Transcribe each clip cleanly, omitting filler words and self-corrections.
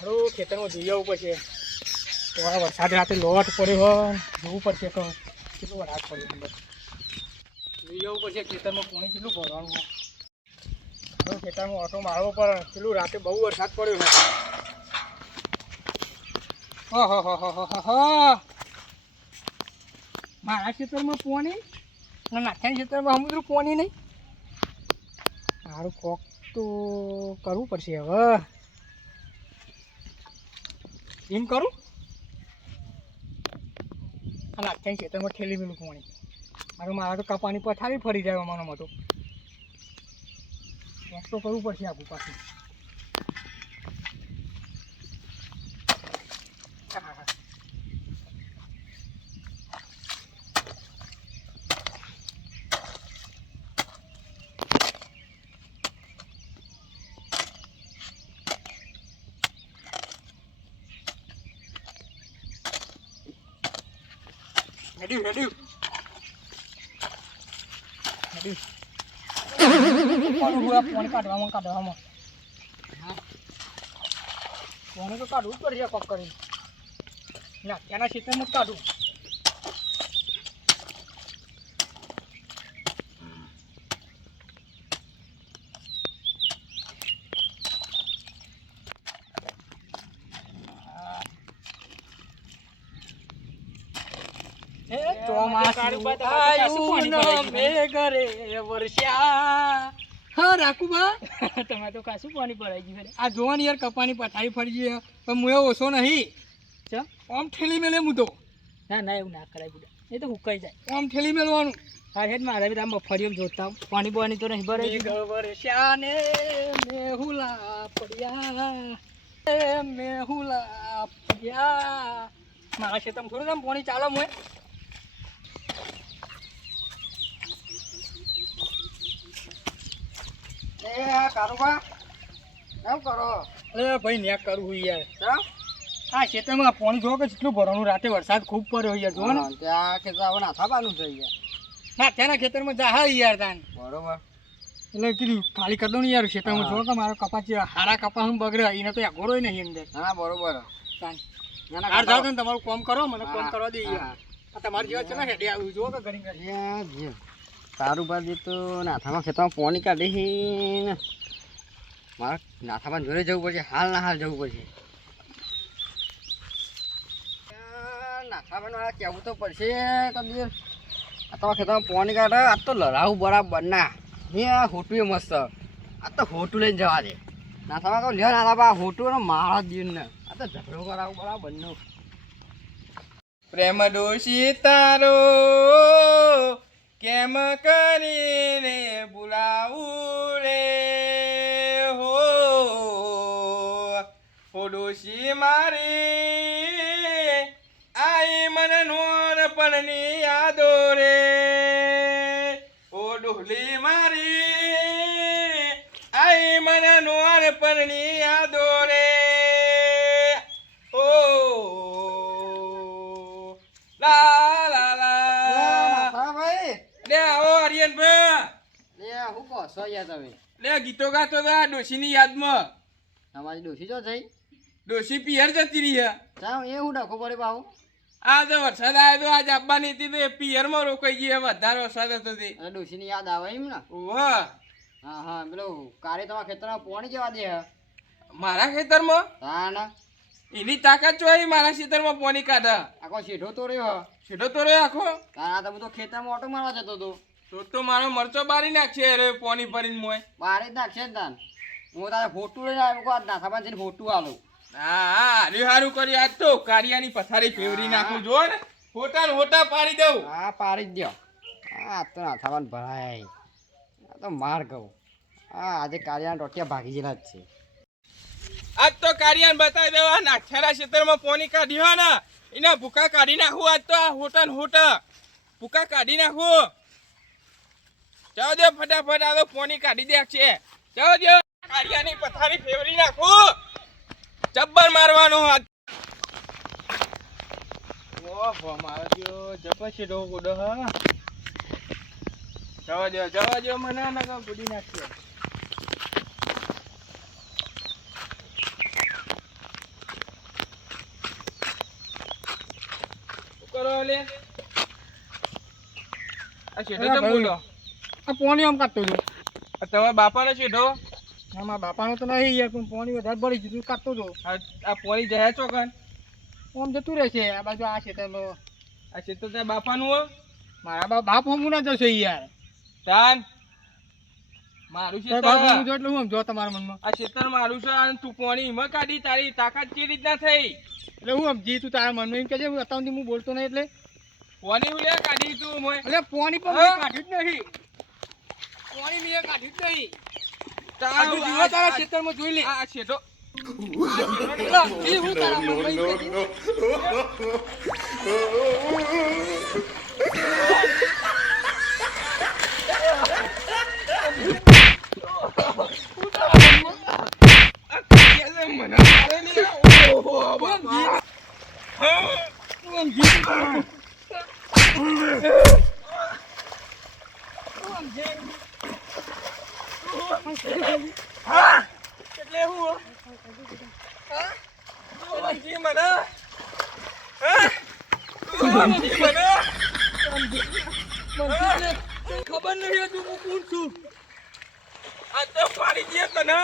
હારું ખેતરમાં જોઈ આવવું પડશે. તો આ વરસાદ રાતે લોટ પડ્યો જોવું પડશે તો કેટલું વરસાદ પડ્યો અંદર જોઈ આવવું પડશે ખેતરમાં પાણી કેટલું ભરવાનું હારું ખેતરમાં ઓટો મારવો પડે પેલું રાતે બહુ વરસાદ પડ્યો મારા ખેતરમાં પાણી નાખ્યા ખેતરમાં સમુદ્ર પાણી નહીં સારું કોક તો કરવું પડશે હવે એમ કરું આ નાખ્યા ખેતરમાં ઠેલી મેલું પાણી મારા તો કપાની પથારી ફરી જાય અમારામાં તો કોક તો કરવું પડશે આખું પાછું Ready. Panik kaઢવામાં પાણી તો કાઢવું જ પડશે કોક કરીને ના એના ખેતરમાં જ કાઢું તમે તો કાશું પાણી પડાઈ ગયું આ જોવાની યાર કપાની પથારી ફરી ગઈ પણ હું એવો ઓછો નહીં આમ ઠેલી મેલે હું તો ના એવું ના કરાય બુડા એ તો હુકાઈ જાય આમ ઠેલી મેળવાનું હા હેડ મારા બી આમ ફરી જોતા પાણી પાણી તો નહીં ભરે વરસ્યાને મેહુલા પડ્યા મારા ખેતરમાં થોડું આમ પાણી ચાલે મોય કારુબા કેમ કરો અરે ભાઈ ન્યાક કરું હું યાર હા ખેતરમાં પાણી જો કે કેટલું ભરવાનું રાતે વરસાદ ખૂબ પડ્યો યાર જો ને ત્યાં ખેતર હવે નાથાવાનું છે યાર ના ત્યાંના ખેતરમાં જા યાર તાન બરોબર એટલે કીધું ખાલી કરી દઉં ને યાર ખેતરમાં જો કે મારો કપાસ હારા કપાસ બગડે એને તો અઘોડો નહીં અંદર હા બરોબર તાન હાર જાવ ને તમારું કામ કરો મને કામ કરવા દે યાર આ તમારી જેવા છે ને હેડે આવ્યું જો કે ઘણી ઘણી કારુબા દે તો નાથામાં ખેતરમાં પાણી કાઢી ને મારે નાથામાં જોડે જવું પડશે હાલ ના હાલ જવું પડશે નાથામાં મારે કહેવું તો પડશે કદી આ તમારા ખેતરમાં પાણી કાઢે આ તો લડાવું બરાબર ના ને આ હોટું મસ્ત આ તો હોટું લઈને જવા દે નાથામાં કહું લ્યો નાથા હોટું મારા દીન ને આ તો ઝઘડો કરાવું બરાબર નો પ્રેમ દોષી તારો કેમ કરીને બોલાવું રે હો ડોશી મારી આઈ મને નોર પણની યાદો રે ઓ ડોહલી મારી આઈ મને નોર પણની યાદો રે ઓ લા લા લા લે આવો આર્યન ભાઈ લે હું કહો છો યાર તમે લે ગીતો ગાતો હતા ડોશીની યાદમાં તમારી ડોશી જો થઈ ડોશી પિયર જતી રહી ચાલ એ હું ડખો પડે બાબુ આ તો વરસાદ આવ્યો તો આજ આપવાની હતી તો એ પિયરમાં રોકાઈ ગઈ વધારે વરસાદ હતો તે ડોશીની યાદ આવે એમ ને ઓહ હા પેલો કારે તમારા ખેતરમાં પાણી જવા દે મારા ખેતરમાં હા ના એની તાકાત જોઈ મારા ખેતરમાં પાણી કાઢા આખો શેઠો તો રહ્યો આખો હા તમે તો ખેતરમાં ઓટો મારવા જતો તો મારો મરચો બારી નાખશે અરે પાણી ભરીને મોય બારી જ નાખશે ને તાન હું તારે ફોટું લઈને આવ્યો આજ નાથામાં જઈને ફોટું આલું હા હારું કરી આજ તો કારિયાની પથારી ફેવરી નાખું જો ને હોટા પાડી દઉં હા પાડી જ દો હા તો નાથામાં ભરાય આ તો માર કહું હા આજે કારિયાના ટોટિયા ભાગી ગયેલા જ છે આજ તો કારિયાને બતાવી દેવા નાખ્યાના ખેતરમાં પાણી કાઢ્યો ને એના ભૂકા કાઢી નાખું આજ તો આ હોટા ભૂકા કાઢી નાખું જાઓ દે ફટાફટ આ તો પાણી કાઢી દે છે જાઓ દે કારિયાની પથારી ફેવરી નાખું જબ્બર મારવાનો હાથ ઓહો મારો જો જપસી ડો ગોડો હા જવા દો મને ના ગુડી નાખ્યો આ શેઠો તમે બોલો આ પોણી આમ કાઢતો હતો તમારા બાપાનો શેઠો મારા બાપાનો તો નહીં યાર પણ પોણી વધારે ભરી દીધું કાઢતો હતો આ પોણી જાય ચોકન આમ જતું રહેશે આ બાજુ આ છે તમે આ શેઠો તારા બાપાનું હો મારા બાપ હમું ના જશે યાર તાન મારું છે બાપ હમું જો એટલે હું જો તમારા મનમાં આ શેતર મારું છે અને તું પોણી હિમ કાઢી તારી તાકાત કેવી રીતના થઈ એટલે હું સમજી તું તારા મનમાં એમ કે છે અત્યારથી હું બોલતો નહીં એટલે પોણી ઉલે કાઢી તું મોય એટલે પોણી પણ મેં કાઢ્યું જ નહીં પોણી મેં કાઢ્યું જ નહીં તારું જીવા તારા ખેતરમાં જોઈ લે આ શેઠો એ હું તારા મનમાં એમ કે ખબર નહીં હતું હું કોણ છું આ તો પાડી દે તને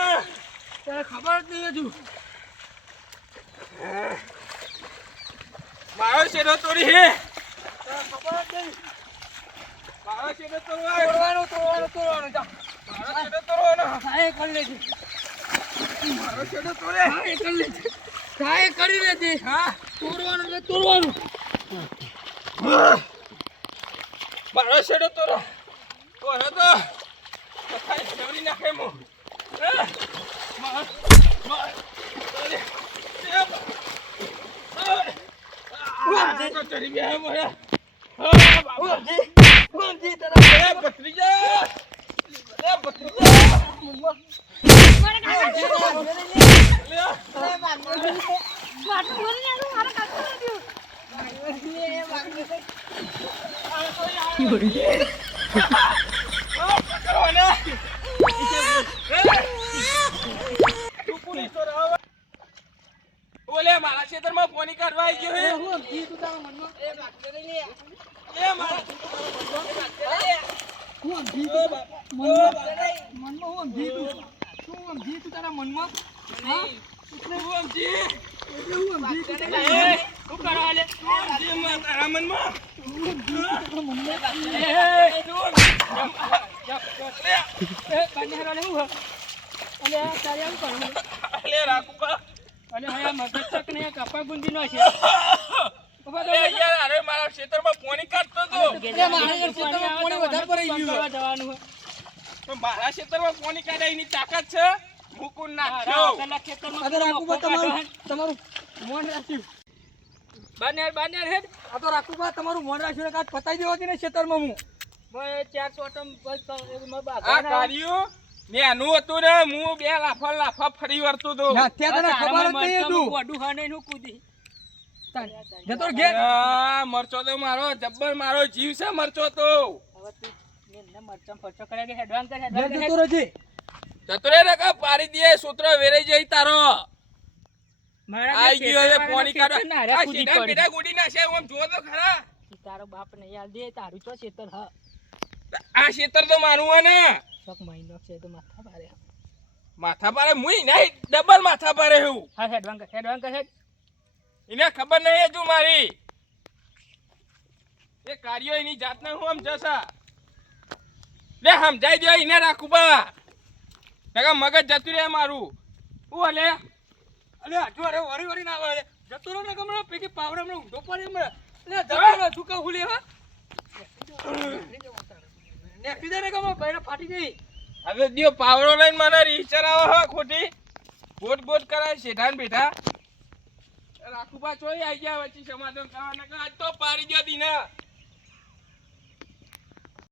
તને ખબર જ નહીં હજુ મારો શેરો તોડી હે તને ખબર જ નહીં મારો શેરો તોડવાનો તોડવાનો જા મારો શેરો તોડવાનો હા એ કરી લેજે મારો શેરો તોડે હા એ કરી લેજે હા એ કરી લેજે હા તોડવાનું એટલે તોડવાનું મારો શેરો તોડો કોનો તો ખાઈ જવરી નાખે મો ઓલે મારા ખેતરમાં પાણી કાઢવા આવી ગયો હે હું જી તું તારા મનમાં એ લાગશે રે લે એ મારા હું જી મનમાં હું જી તું જી તું તારા મનમાં હા એટલે હું સમજી એટલે હું જી તું એ હું કરવા લે સમજી માં તારા મનમાં અલે રાખુબા અને હવે મગજ તક ને કપા ગુંજી નો છે અરે યાર અરે મારા ખેતરમાં પાણી કાઢતો તો મારા ખેતરમાં પાણી વધારે ભરાઈ ગયું જવાનું પણ મારા ખેતરમાં પાણી કાઢે એની તાકાત છે મુકુન નાખ્યો તમારું મોન રાખ્યું બાનેર હેડ આ તો રાખુબા તમારું મોન રાખ્યું કાચ પતાઈ દેવા હતી ને ખેતરમાં હું ભાઈ 400 આ કાર્યું ને આનું હતું ને હું બે લાફા ફરી વળતો તો અત્યારે તને ખબર જ નહીં હતું વડું ખાને નું કૂદી જતો ઘેર મરચો તો મારો જબ્બર મારો જીવ છે મરચો તો હવે તું ને મરચમ ફરચો કરે કે હેડવાન જતો રહેજે જતો રે ને કા પાડી દે સૂત્ર વેરાઈ જાય તારો આઈ ગયો હવે પાણી કાઢવા આ સીધા બેડા ગોડી નાશે ઓમ જો તો ખરા તારો બાપ ને યાદ દે તારું તો ખેતર હ આ ખેતર તો મારું હે ને શોક મહિનો છે તો માથા પારે મુઈ નહીં ડબલ માથા પારે હું હા હેડવાન કર હેડ એને ખબર નહીં હજુ મારી એ કાર્યો એની જાતને હું આમ જસા લે સમજાઈ દે એને રાખું બા નકા મગજ જતું રહે મારું હું અલે અલે હજુ અરે વરી ના આવે જતો રહો ને કમરા પેકી પાવડા હમણાં ઊંધો પડે હમણાં લે જતો રહો ઝુકા હુલી હા ને કીધે ને કમરા બૈરા ફાટી ગઈ હવે દિયો પાવડો લઈને મને રીચર આવે હો ખોટી ગોટ કરાય શેઠાન બેઠા રાખું બા ચોઈ આઈ ગયા વચ્ચે સમાધાન કરવા નકા આજ તો પાડી દો દીના